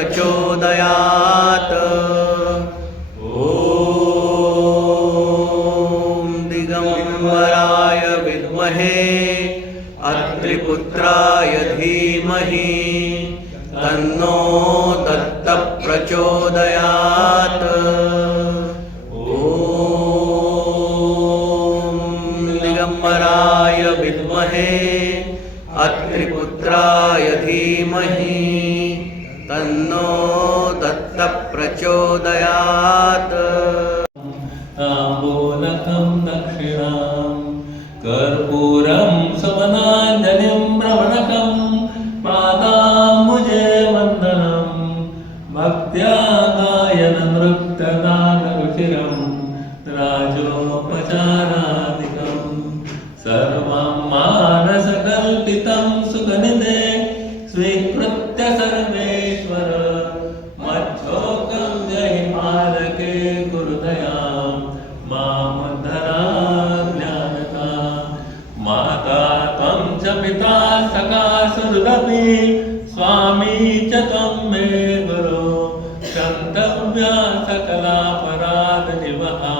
प्रचोदयात्। ॐ दिगंबराय विद्महे अत्रिपुत्राय धीमहि तन्नो दत्तः प्रचोदयात्। दिगंबराय विद्महे अत्रिपुत्राय धीमहि तन्नो दत्तः प्रचोदयात्। ताम्बूलकं दक्षिणां कर्पूरं सुमनाञ्जलिं प्रवणकं पादाम्बुजे वन्दनं भक्त्या गायन नृत्यगानरुचिरं राजोपचारादिकं सर्वं मानसकल्पितं सुखनिधे स्वीकृत्य सर्वेश्वर मच्छोकं जहि पालके गुरुदयां मामुद्धरा ज्ञानता। माता त्वं च पिता सखा सुहृदपि स्वामी च त्वं मे गुरो क्षन्तव्या सकलापराधनिवहा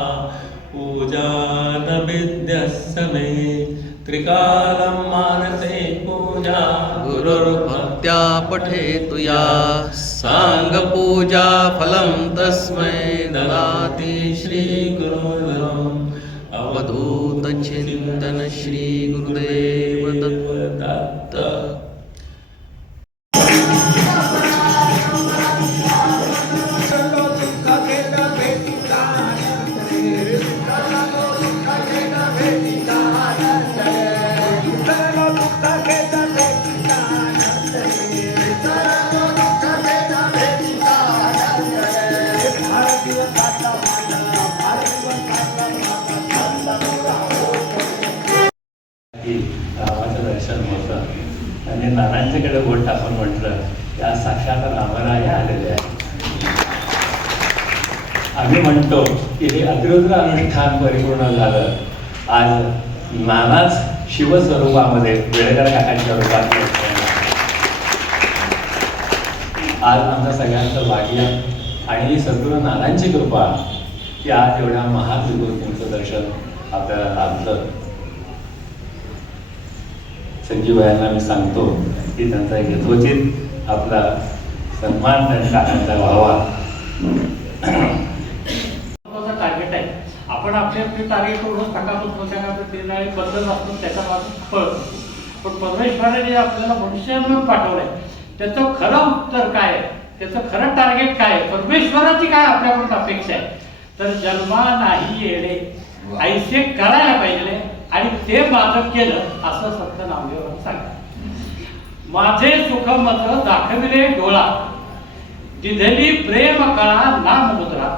पूजान विद्यस्य मे त्रिकालं मानसे पूजा गुरुर्भक्त्या पठेतु या सांगपूजा फलं तस्मै ददाति श्रीगुरुर्धरम् अवधूत चिंतन श्री गुरुदेव दत्त। रामाचं दर्शन होतं आणि नानांच्याकडे बोट टाकून म्हटलं या साक्षात रामराया आलेले आहे. आम्ही म्हणतो की हे अतिरुद्र अनुष्ठान परिपूर्ण झालं. आज नानाच शिवस्वरूपामध्ये वेळेकर काकांच्या रूपात आज आमच्या सगळ्यांचं भाग्य आणि ही सद्गुरू नानांची कृपा की आज एवढ्या महान विभूतींचं दर्शन आपल्याला लाभलं. संजीवयांना मी सांगतो की त्यांचा यथोचित आपला सन्मान त्यांच्या काकांचा व्हावा. टार्गेट आहे. आपण आपले टार्गेट एवढं सकाळपासून संध्याकाळी बदलत असतो त्याच्यापासून पळतो. पण परमेश्वराने आपल्याला मनुष्यावर पाठवलंय त्याचं खरं उत्तर काय आहे, त्याचं खरं टार्गेट काय आहे, परमेश्वराची काय आपल्याकडून अपेक्षा आहे. तर जन्मा नाही येणे ऐसे करायला पाहिजे आणि ते माझं केलं असं संत नामदेवांनी सांगितलं. माझे सुख मत दाखविले डोळा दिधली प्रेम कळा नाम मुद्रा.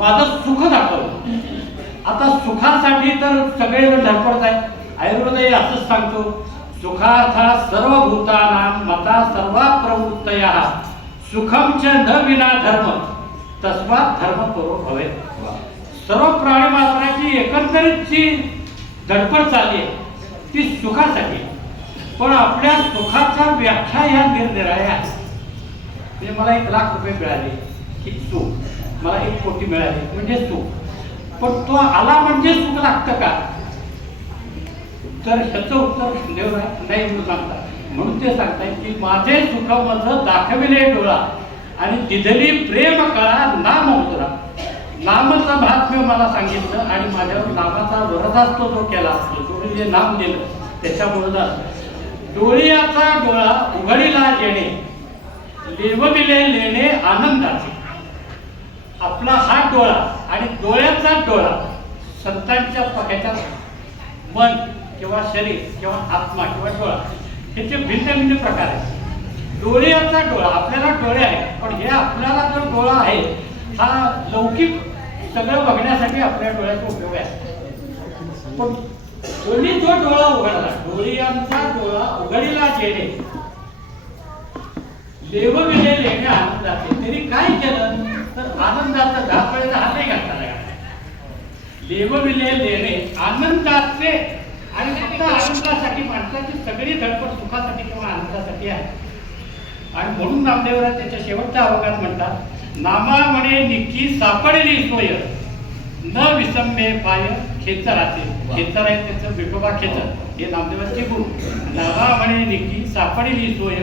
माझं सुख दाखवलं. आता सुखासाठी तर सगळे धडपडत आहेत. आयुर्वेदही असंच सांगतो सुखार्था सर्वभूतानां मता सर्वा प्रवृत्तया सुखम च न विना धर्म तस्मात् धर्म करो भवे. सर्व प्राणी मात्राची एकंदरीत जी धडपड चालली आहे ती सुखासाठी. पण आपल्या सुखाच्या व्याख्या ह्या निरनिराळ्या आहेत. म्हणजे मला 1 लाख रुपये मिळाले की सुख, मला 1 कोटी मिळाले म्हणजे सुख. पण तो आला म्हणजे सुख लागतं का? तर ह्याचं उत्तर देव नाही म्हणून सांगतात. म्हणून ते सांगतात की माझे सुख माझं दाखविले डोळा आणि दिधली प्रेम कळा नाम मुद्रा. नामाचं महात्म्य मला सांगितलं आणि माझ्यावर नामाचा वरदास्तो जो केला जोडी जे नाम दिलं त्याच्यामुळे झालं. डोळ्याचा डोळा उघडीला येणे लेवविले लेणे आनंदाचे. आपला हा डोळा आणि डोळ्याचा डोळा संतांच्या पक्याच्या मन किंवा शरीर किंवा आत्मा किंवा डोळा ह्याचे भिन्न भिन्न प्रकार आहेत. डोळ्याचा डोळा आपल्याला डोळे आहेत पण हे आपल्याला जो डोळा आहे हा लौकिक सगळं बघण्यासाठी आपल्या डोळ्याचा उपयोग आहे. पण दोन्ही जो डोळा उघडला डोळ्यांचा डोळा उघडीला येणे लेवविले लेणे आनंदाचे. त्यांनी काय केलं तर आनंदाचा धापळेचा हातही घातला. लेवविले लेणे आनंदाचे आणि फक्त आनंदासाठी माणसाची सगळी धडपड सुखासाठी किंवा आनंदासाठी आहे. आणि म्हणून नामदेवराज त्याच्या शेवटच्या अवघात म्हणतात, नामा म्हणे निक्की सापडली सोय, न विसंबे पाय खेचराचे. खेचर आहे त्याचं विठोबा खेचर, हे नामदेवाचे गुरु. नामा म्हणे निक्की सापडली सोय,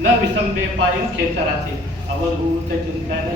न विसंबे पाय खेचराचे. अवधूत चिंतन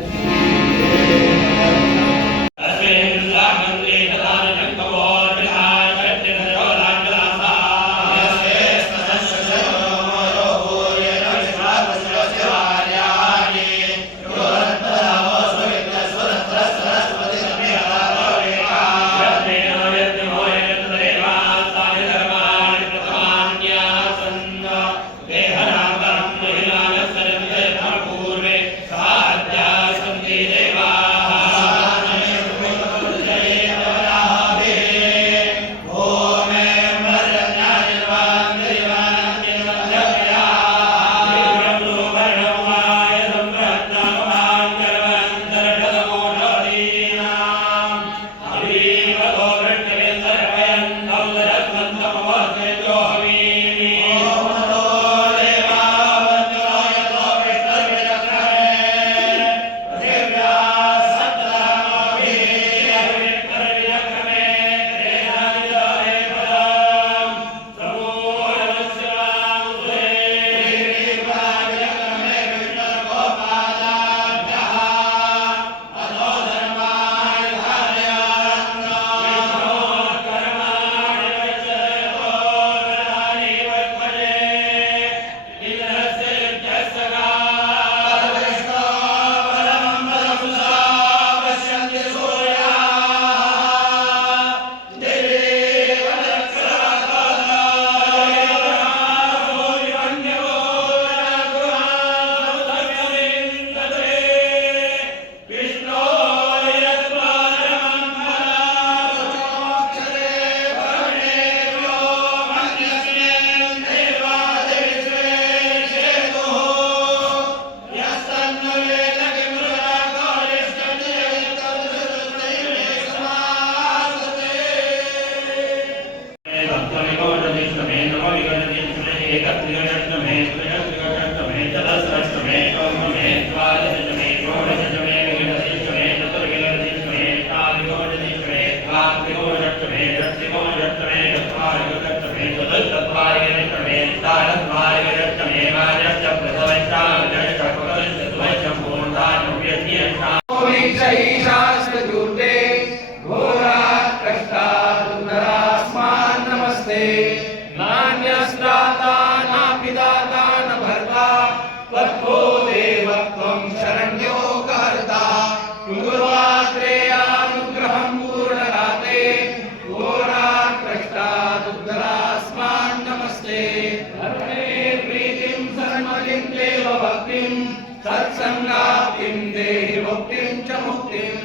सत्संगाप्तिं देहि मुक्तिं च मुक्तिं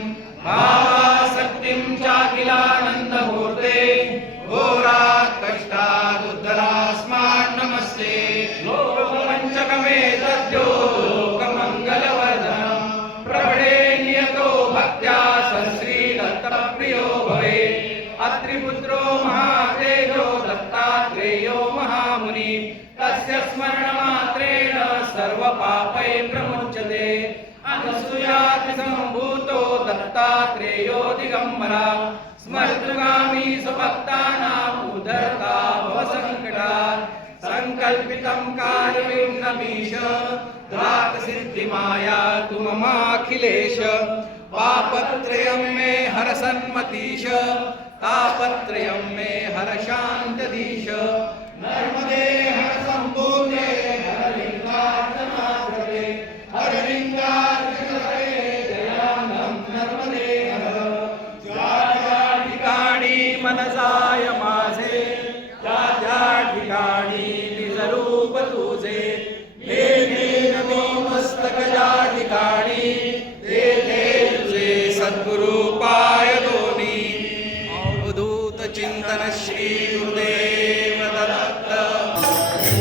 भावासक्तिं चाखिलानन्दमूर्ते घोरात् कष्टात् उद्धरास्मान् नमस्ते लोकपञ्चकमेतद्यो लोकमङ्गलवर्धनं प्रभणे नियतो भक्त्या संश्रीदत्तप्रियो भवेत्। अत्रिपुत्रो महातेजो दत्तात्रेयो महामुनि तस्य स्मरणमात्रेण सर्वपापै प्रमुच्यते। अनुसूयाति सम्भूतो दत्तात्रेयो दिगम्बरा स्मर्तुगामी स्वभक्तानाम् उद्धर्ता भवसङ्कटात्। सङ्कल्पितं कार्यमिन्नमीश धात सिद्धिमायातु ममाखिलेश। पापत्रयं मे हर सन्मतीश तापत्रयं मे हर शान्तधीश। नर्मदे हर सम्पूर्णे हर लिङ्गार्चनाकृते हर लिङ्गार्चनहरे दयानं नर्मदे हर। ज्या ज्या ठिकाणी मन जाय माझे त्या त्या ठिकाणी निजरूप तुझे। हे नदी मस्तक ज्या ठिकाणी तेथे तुझे सद्गुरु पाय दोन्ही। अवधूत चिंतन श्री गुरुदेव दत्त।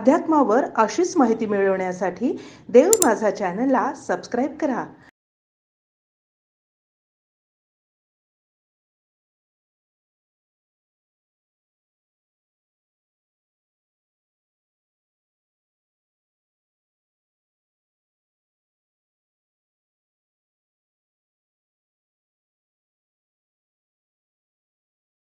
अध्यात्मावर अशीच माहिती मिळवण्यासाठी देव माझा चॅनलला सबस्क्राईब करा.